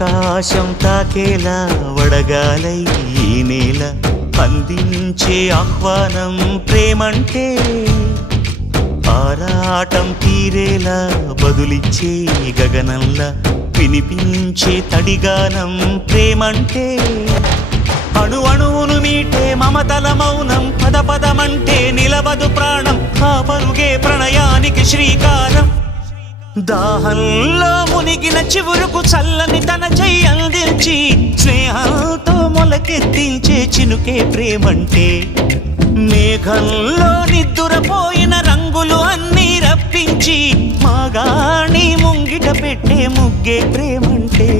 ఆకాశం తాకేలా వడగాలై ఈ నేల అందించే ఆహ్వానం ప్రేమంటే, ఆరాటం తీరేలా బదులిచ్చే గగనంలా వినిపించే తడిగానం ప్రేమంటే, అణు అణువును మీటే మమతల మౌనం పద పదమంటే నిలవదు ప్రాణం, ఆ పరుగే ప్రణయానికి శ్రీకారం. దాహంలో మునిగిన చివురుకు చల్లని తన చెయ్యి అందించి స్నేహంతో మొలకెత్తించే చినుకే ప్రేమంటే, మేఘంలో నిద్దురపోయిన రంగులు అన్నీ రప్పించి మాగాణి ముంగిట పెట్టే ముగ్గే ప్రేమంటే.